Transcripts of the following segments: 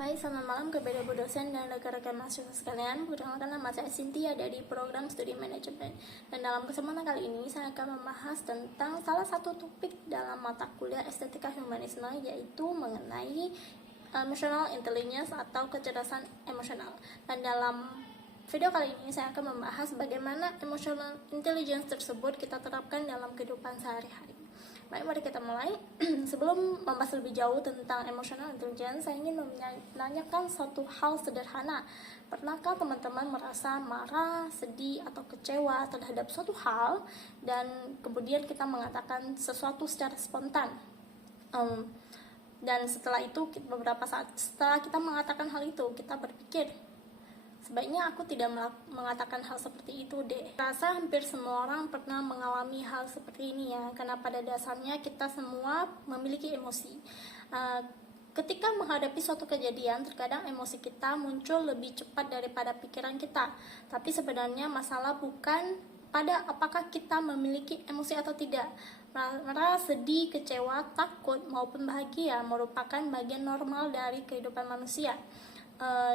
Baik, selamat malam kepada Bu dosen dan rekan-rekan mahasiswa sekalian. Perkenalkan, nama saya Cynthia dari program studi manajemen. Dan dalam kesempatan kali ini saya akan membahas tentang salah satu topik dalam mata kuliah estetika humanisme, yaitu mengenai emotional intelligence atau kecerdasan emosional. Dan dalam video kali ini saya akan membahas bagaimana emotional intelligence tersebut kita terapkan dalam kehidupan sehari-hari. Baik, mari kita mulai. Sebelum membahas lebih jauh tentang emotional intelligence, saya ingin menanyakan satu hal sederhana. Pernahkah teman-teman merasa marah, sedih, atau kecewa terhadap suatu hal, dan kemudian kita mengatakan sesuatu secara spontan? Dan setelah itu, beberapa saat setelah kita mengatakan hal itu, kita berpikir, sebaiknya aku tidak mengatakan hal seperti itu deh. Rasa hampir semua orang pernah mengalami hal seperti ini ya, karena pada dasarnya kita semua memiliki emosi. Ketika menghadapi suatu kejadian, terkadang emosi kita muncul lebih cepat daripada pikiran kita. Tapi sebenarnya masalah bukan pada apakah kita memiliki emosi atau tidak. Marah, sedih, kecewa, takut, maupun bahagia merupakan bagian normal dari kehidupan manusia.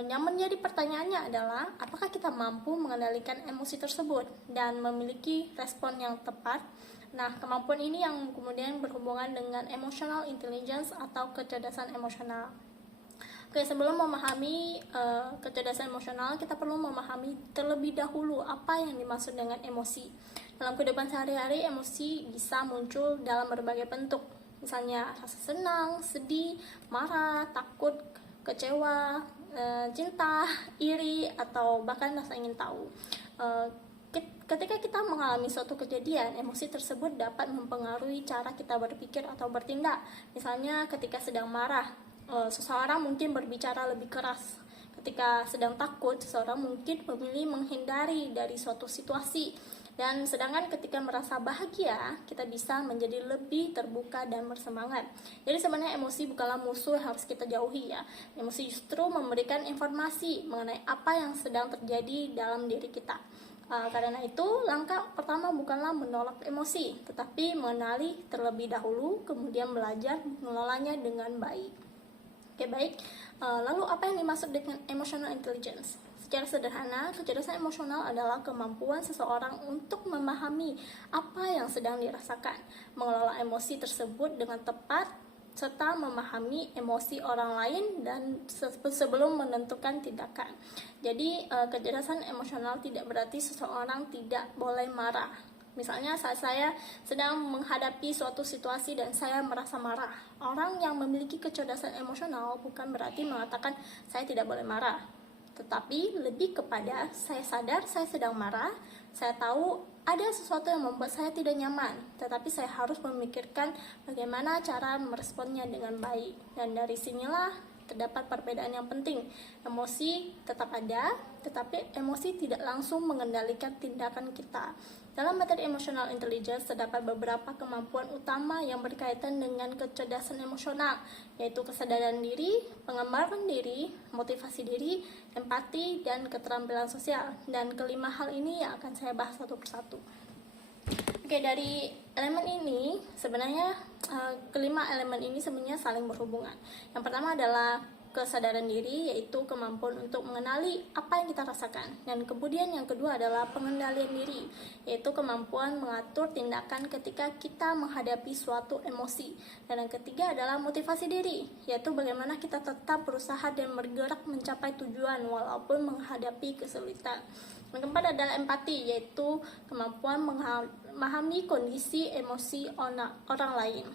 Yang menjadi pertanyaannya adalah apakah kita mampu mengendalikan emosi tersebut dan memiliki respon yang tepat. Nah, kemampuan ini yang kemudian berhubungan dengan emotional intelligence atau kecerdasan emosional. Oke, sebelum memahami kecerdasan emosional, kita perlu memahami terlebih dahulu apa yang dimaksud dengan emosi. Dalam kehidupan sehari-hari, emosi bisa muncul dalam berbagai bentuk. Misalnya rasa senang, sedih, marah, takut, kecewa, cinta, iri, atau bahkan rasa ingin tahu. Ketika kita mengalami suatu kejadian, emosi tersebut dapat mempengaruhi cara kita berpikir atau bertindak. Misalnya ketika sedang marah, seseorang mungkin berbicara lebih keras. Ketika sedang takut, seseorang mungkin memilih menghindari dari suatu situasi. Dan sedangkan ketika merasa bahagia, kita bisa menjadi lebih terbuka dan bersemangat. Jadi sebenarnya emosi bukanlah musuh yang harus kita jauhi ya. Emosi justru memberikan informasi mengenai apa yang sedang terjadi dalam diri kita. Karena itu, langkah pertama bukanlah menolak emosi, tetapi mengenali terlebih dahulu, kemudian belajar mengelolanya dengan baik. Oke, baik. Lalu apa yang dimaksud dengan emotional intelligence? Secara sederhana, kecerdasan emosional adalah kemampuan seseorang untuk memahami apa yang sedang dirasakan, mengelola emosi tersebut dengan tepat, serta memahami emosi orang lain dan sebelum menentukan tindakan. Jadi, kecerdasan emosional tidak berarti seseorang tidak boleh marah. Misalnya saat saya sedang menghadapi suatu situasi dan saya merasa marah. Orang yang memiliki kecerdasan emosional bukan berarti mengatakan saya tidak boleh marah, tetapi lebih kepada saya sadar saya sedang marah, saya tahu ada sesuatu yang membuat saya tidak nyaman, tetapi saya harus memikirkan bagaimana cara meresponnya dengan baik. Dan dari sinilah terdapat perbedaan yang penting. Emosi tetap ada, tetapi emosi tidak langsung mengendalikan tindakan kita. Dalam materi emotional intelligence terdapat beberapa kemampuan utama yang berkaitan dengan kecerdasan emosional, yaitu kesadaran diri, pengembangan diri, motivasi diri, empati, dan keterampilan sosial. Dan kelima hal ini yang akan saya bahas satu persatu. Oke, dari elemen ini sebenarnya kelima elemen ini sebenarnya saling berhubungan. Yang pertama adalah kesadaran diri, yaitu kemampuan untuk mengenali apa yang kita rasakan. Dan kemudian yang kedua adalah pengendalian diri, yaitu kemampuan mengatur tindakan ketika kita menghadapi suatu emosi. Dan yang ketiga adalah motivasi diri, yaitu bagaimana kita tetap berusaha dan bergerak mencapai tujuan walaupun menghadapi kesulitan. Yang keempat adalah empati, yaitu kemampuan memahami kondisi emosi orang lain.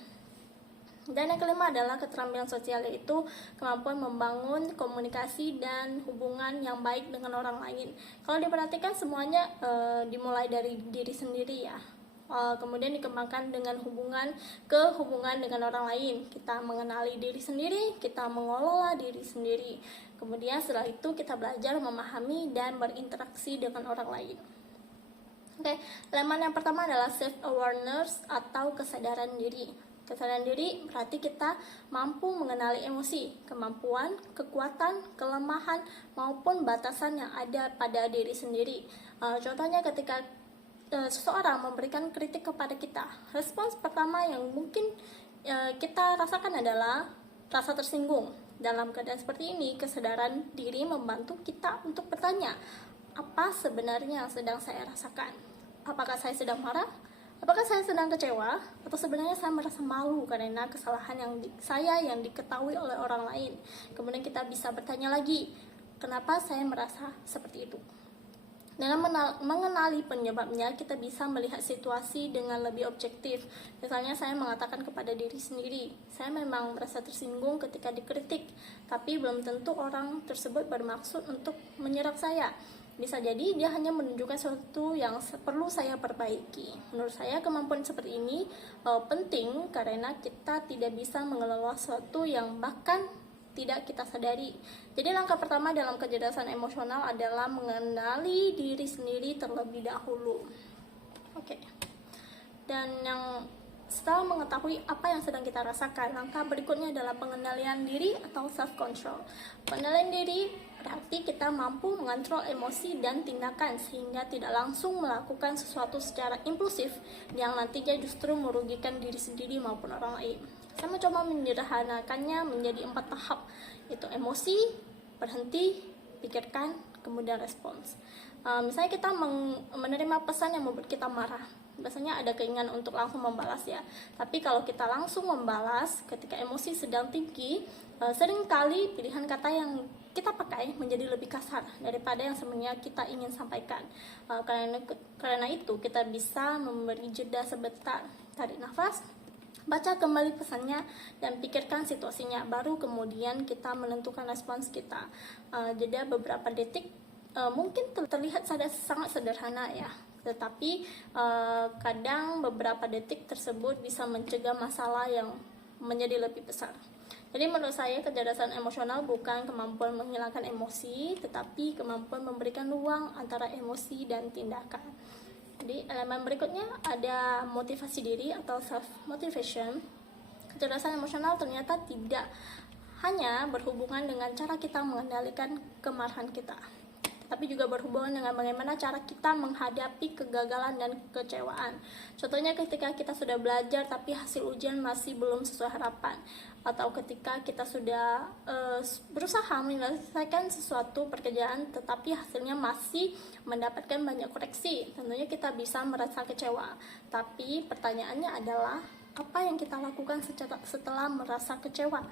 Dan yang kelima adalah keterampilan sosial, yaitu kemampuan membangun komunikasi dan hubungan yang baik dengan orang lain. Kalau diperhatikan semuanya dimulai dari diri sendiri ya. Kemudian dikembangkan dengan hubungan dengan orang lain. Kita mengenali diri sendiri, kita mengelola diri sendiri. Kemudian setelah itu kita belajar memahami dan berinteraksi dengan orang lain. Oke, elemen yang pertama adalah self-awareness atau kesadaran diri. Kesadaran diri berarti kita mampu mengenali emosi, kemampuan, kekuatan, kelemahan, maupun batasan yang ada pada diri sendiri. Contohnya ketika seseorang memberikan kritik kepada kita, respons pertama yang mungkin kita rasakan adalah rasa tersinggung. Dalam keadaan seperti ini, kesadaran diri membantu kita untuk bertanya, apa sebenarnya yang sedang saya rasakan? Apakah saya sedang marah? Apakah saya sedang kecewa? Atau sebenarnya saya merasa malu karena kesalahan yang diketahui oleh orang lain? Kemudian kita bisa bertanya lagi, kenapa saya merasa seperti itu? Dalam mengenali penyebabnya, kita bisa melihat situasi dengan lebih objektif. Misalnya saya mengatakan kepada diri sendiri, saya memang merasa tersinggung ketika dikritik, tapi belum tentu orang tersebut bermaksud untuk menyerang saya. Bisa jadi dia hanya menunjukkan sesuatu yang perlu saya perbaiki. Menurut saya kemampuan seperti ini penting karena kita tidak bisa mengelola sesuatu yang bahkan tidak kita sadari. Jadi langkah pertama dalam kecerdasan emosional adalah mengenali diri sendiri terlebih dahulu. Oke. Dan setelah mengetahui apa yang sedang kita rasakan, langkah berikutnya adalah pengendalian diri atau self-control. Pengendalian diri berarti kita mampu mengontrol emosi dan tindakan sehingga tidak langsung melakukan sesuatu secara impulsif yang nantinya justru merugikan diri sendiri maupun orang lain. Saya mencoba menyederhanakannya menjadi 4 tahap, yaitu emosi, berhenti, pikirkan, kemudian respons. Misalnya kita menerima pesan yang membuat kita marah, biasanya ada keinginan untuk langsung membalas ya. Tapi kalau kita langsung membalas ketika emosi sedang tinggi, seringkali pilihan kata yang kita pakai menjadi lebih kasar daripada yang sebenarnya kita ingin sampaikan. Karena itu kita bisa memberi jeda sebentar, tarik nafas, baca kembali pesannya dan pikirkan situasinya, baru kemudian kita menentukan respons kita. Jeda beberapa detik mungkin terlihat sangat sederhana ya, tetapi kadang beberapa detik tersebut bisa mencegah masalah yang menjadi lebih besar. Jadi menurut saya kecerdasan emosional bukan kemampuan menghilangkan emosi, tetapi kemampuan memberikan ruang antara emosi dan tindakan. Jadi elemen berikutnya ada motivasi diri atau self motivation. Kecerdasan emosional ternyata tidak hanya berhubungan dengan cara kita mengendalikan kemarahan kita, tapi juga berhubungan dengan bagaimana cara kita menghadapi kegagalan dan kekecewaan. Contohnya ketika kita sudah belajar tapi hasil ujian masih belum sesuai harapan, atau ketika kita sudah berusaha menyelesaikan sesuatu pekerjaan tetapi hasilnya masih mendapatkan banyak koreksi. Tentunya kita bisa merasa kecewa. Tapi pertanyaannya adalah, apa yang kita lakukan setelah merasa kecewa?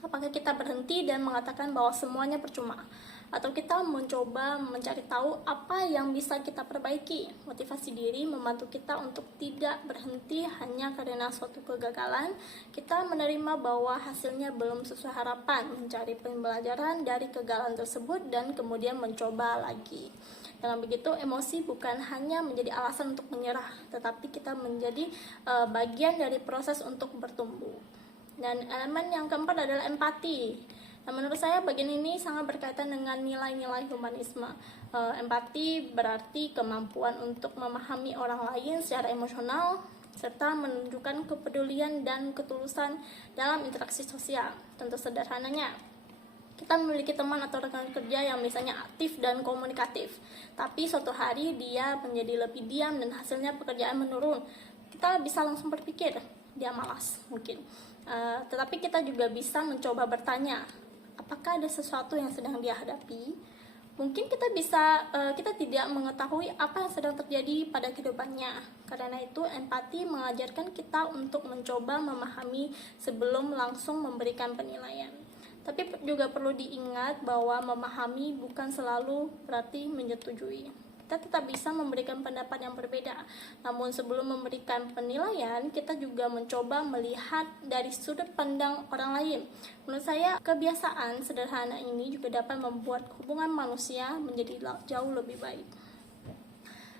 Apakah kita berhenti dan mengatakan bahwa semuanya percuma? Atau kita mencoba mencari tahu apa yang bisa kita perbaiki? Motivasi diri membantu kita untuk tidak berhenti hanya karena suatu kegagalan. Kita menerima bahwa hasilnya belum sesuai harapan, mencari pembelajaran dari kegagalan tersebut dan kemudian mencoba lagi. Dengan begitu, emosi bukan hanya menjadi alasan untuk menyerah, tetapi kita menjadi bagian dari proses untuk bertumbuh. Dan elemen yang keempat adalah empati. Nah, menurut saya bagian ini sangat berkaitan dengan nilai-nilai humanisme. Empati berarti kemampuan untuk memahami orang lain secara emosional serta menunjukkan kepedulian dan ketulusan dalam interaksi sosial. Tentu sederhananya, kita memiliki teman atau rekan kerja yang misalnya aktif dan komunikatif, tapi suatu hari dia menjadi lebih diam dan hasilnya pekerjaan menurun. Kita bisa langsung berpikir, dia malas mungkin. Tetapi kita juga bisa mencoba bertanya, apakah ada sesuatu yang sedang dia hadapi? Mungkin kita tidak mengetahui apa yang sedang terjadi pada kehidupannya. Karena itu empati mengajarkan kita untuk mencoba memahami sebelum langsung memberikan penilaian. Tapi juga perlu diingat bahwa memahami bukan selalu berarti menyetujui. Kita tetap bisa memberikan pendapat yang berbeda. Namun sebelum memberikan penilaian, kita juga mencoba melihat dari sudut pandang orang lain. Menurut saya, kebiasaan sederhana ini juga dapat membuat hubungan manusia menjadi jauh lebih baik.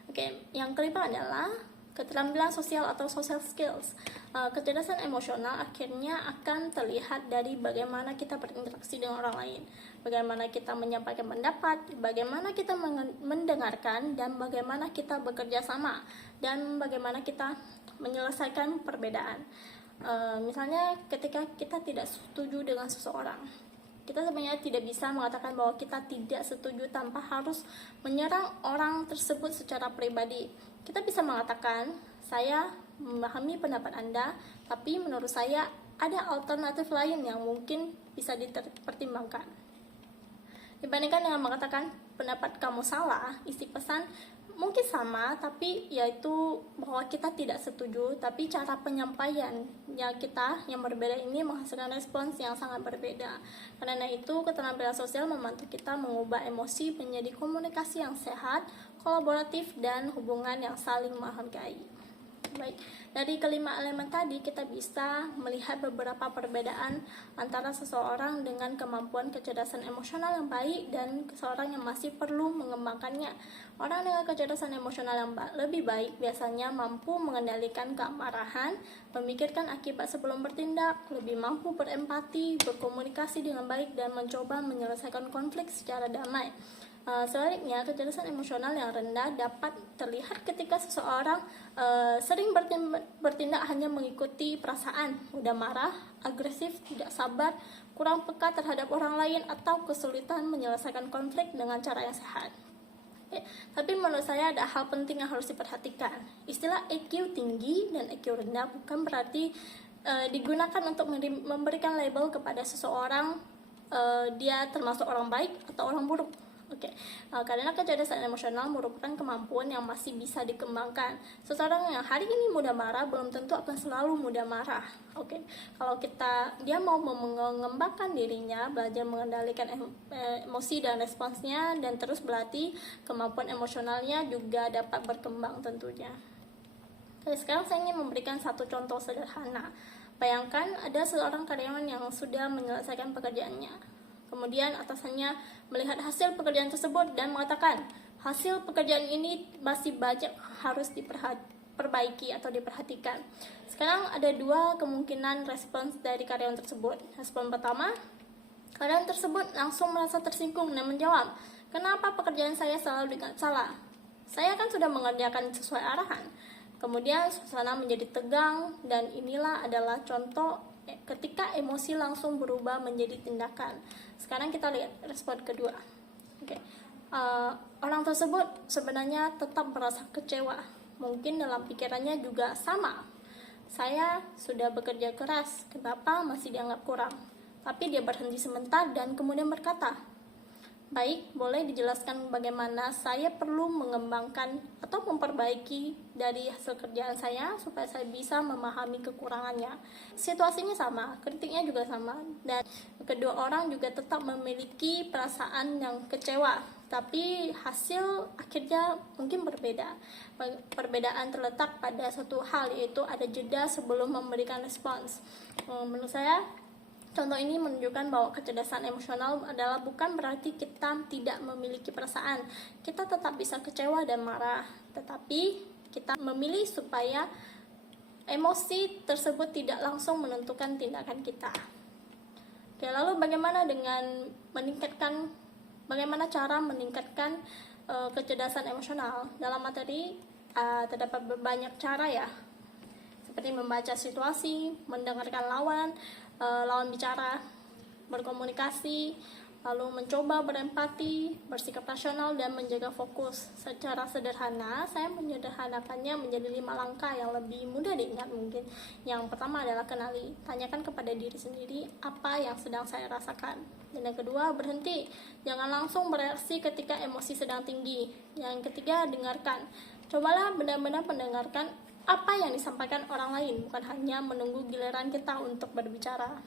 Oke, yang kelima adalah keterampilan sosial atau social skills. Kecerdasan emosional akhirnya akan terlihat dari bagaimana kita berinteraksi dengan orang lain, bagaimana kita menyampaikan pendapat, bagaimana kita mendengarkan, dan bagaimana kita bekerja sama, dan bagaimana kita menyelesaikan perbedaan. Misalnya ketika kita tidak setuju dengan seseorang, kita sebenarnya tidak bisa mengatakan bahwa kita tidak setuju tanpa harus menyerang orang tersebut secara pribadi. Kita bisa mengatakan, saya memahami pendapat Anda, tapi menurut saya ada alternatif lain yang mungkin bisa dipertimbangkan. Dibandingkan dengan mengatakan pendapat kamu salah, isi pesan mungkin sama, tapi yaitu bahwa kita tidak setuju, tapi cara penyampaiannya kita yang berbeda ini menghasilkan respons yang sangat berbeda. Karena itu, keterampilan sosial membantu kita mengubah emosi menjadi komunikasi yang sehat, kolaboratif, dan hubungan yang saling menghargai. Baik, dari kelima elemen tadi kita bisa melihat beberapa perbedaan antara seseorang dengan kemampuan kecerdasan emosional yang baik dan seseorang yang masih perlu mengembangkannya. Orang dengan kecerdasan emosional yang lebih baik biasanya mampu mengendalikan kemarahan, memikirkan akibat sebelum bertindak, lebih mampu berempati, berkomunikasi dengan baik, dan mencoba menyelesaikan konflik secara damai. Sebaliknya, kecerdasan emosional yang rendah dapat terlihat ketika seseorang sering bertindak hanya mengikuti perasaan, mudah marah, agresif, tidak sabar, kurang peka terhadap orang lain, atau kesulitan menyelesaikan konflik dengan cara yang sehat. Tapi menurut saya ada hal penting yang harus diperhatikan. Istilah EQ tinggi dan EQ rendah bukan berarti digunakan untuk memberikan label kepada seseorang dia termasuk orang baik atau orang buruk. Karena kecerdasan emosional merupakan kemampuan yang masih bisa dikembangkan. Seseorang yang hari ini mudah marah belum tentu akan selalu mudah marah. Kalau dia mau mengembangkan dirinya, belajar mengendalikan emosi dan responsnya, dan terus berlatih, kemampuan emosionalnya juga dapat berkembang tentunya. Sekarang saya ingin memberikan satu contoh sederhana. Bayangkan ada seorang karyawan yang sudah menyelesaikan pekerjaannya. Kemudian atasannya melihat hasil pekerjaan tersebut dan mengatakan, hasil pekerjaan ini masih banyak harus diperbaiki atau diperhatikan. Sekarang ada dua kemungkinan respons dari karyawan tersebut. Respon pertama, karyawan tersebut langsung merasa tersinggung dan menjawab, kenapa pekerjaan saya selalu dianggap salah? Saya kan sudah mengerjakan sesuai arahan. Kemudian suasana menjadi tegang, dan inilah adalah contoh ketika emosi langsung berubah menjadi tindakan. Sekarang kita lihat respon kedua. Orang tersebut sebenarnya tetap merasa kecewa. Mungkin dalam pikirannya juga sama. Saya sudah bekerja keras, kenapa masih dianggap kurang? Tapi dia berhenti sebentar dan kemudian berkata, baik, boleh dijelaskan bagaimana saya perlu mengembangkan atau memperbaiki dari hasil kerjaan saya supaya saya bisa memahami kekurangannya. Situasinya sama, kritiknya juga sama, dan kedua orang juga tetap memiliki perasaan yang kecewa, tapi hasil akhirnya mungkin berbeda. Perbedaan terletak pada satu hal, yaitu ada jeda sebelum memberikan respons. Menurut saya, contoh ini menunjukkan bahwa kecerdasan emosional adalah bukan berarti kita tidak memiliki perasaan. Kita tetap bisa kecewa dan marah, tetapi kita memilih supaya emosi tersebut tidak langsung menentukan tindakan kita. Lalu bagaimana cara meningkatkan kecerdasan emosional? Dalam materi terdapat banyak cara ya, seperti membaca situasi, mendengarkan lawan bicara, berkomunikasi, lalu mencoba berempati, bersikap rasional, dan menjaga fokus. Secara sederhana, saya menyederhanakannya menjadi 5 langkah yang lebih mudah diingat mungkin. Yang pertama adalah kenali, tanyakan kepada diri sendiri apa yang sedang saya rasakan. Dan yang kedua, berhenti, jangan langsung bereaksi ketika emosi sedang tinggi. Yang ketiga, dengarkan, cobalah benar-benar mendengarkan apa yang disampaikan orang lain, bukan hanya menunggu giliran kita untuk berbicara.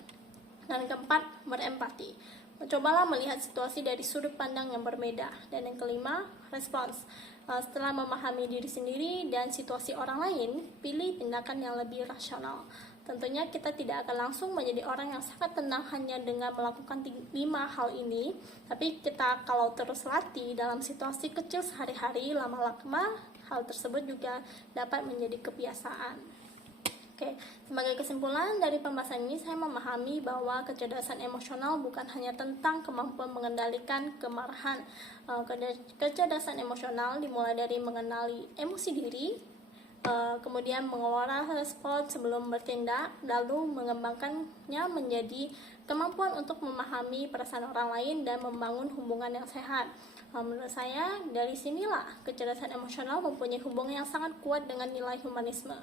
Dan keempat, berempati. Cobalah melihat situasi dari sudut pandang yang berbeda. Dan yang kelima, respons. Setelah memahami diri sendiri dan situasi orang lain, pilih tindakan yang lebih rasional. Tentunya kita tidak akan langsung menjadi orang yang sangat tenang hanya dengan melakukan 5 hal ini, tapi kita kalau terus latih dalam situasi kecil sehari-hari, lama-lama hal tersebut juga dapat menjadi kebiasaan. Sebagai kesimpulan dari pembahasan ini, saya memahami bahwa kecerdasan emosional bukan hanya tentang kemampuan mengendalikan kemarahan. Kecerdasan emosional dimulai dari mengenali emosi diri, kemudian mengelola respons sebelum bertindak, lalu mengembangkannya menjadi kemampuan untuk memahami perasaan orang lain dan membangun hubungan yang sehat. Menurut saya, dari sinilah kecerdasan emosional mempunyai hubungan yang sangat kuat dengan nilai humanisme.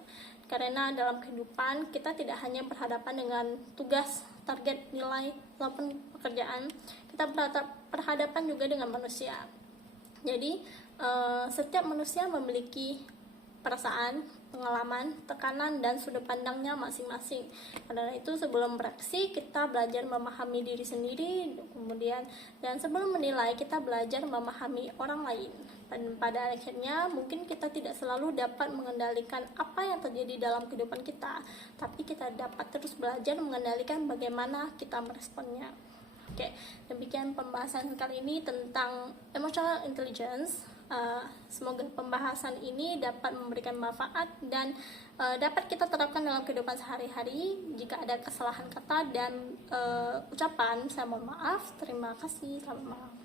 Karena dalam kehidupan, kita tidak hanya berhadapan dengan tugas, target, nilai, maupun pekerjaan, kita berhadapan juga dengan manusia. Jadi, setiap manusia memiliki perasaan, pengalaman, tekanan, dan sudut pandangnya masing-masing. Karena itu sebelum beraksi kita belajar memahami diri sendiri, kemudian dan sebelum menilai kita belajar memahami orang lain. Dan pada akhirnya mungkin kita tidak selalu dapat mengendalikan apa yang terjadi dalam kehidupan kita, tapi kita dapat terus belajar mengendalikan bagaimana kita meresponnya. Oke, demikian pembahasan kali ini tentang emotional intelligence. Semoga pembahasan ini dapat memberikan manfaat dan dapat kita terapkan dalam kehidupan sehari-hari. Jika ada kesalahan kata dan ucapan, saya mohon maaf. Terima kasih, selamat malam.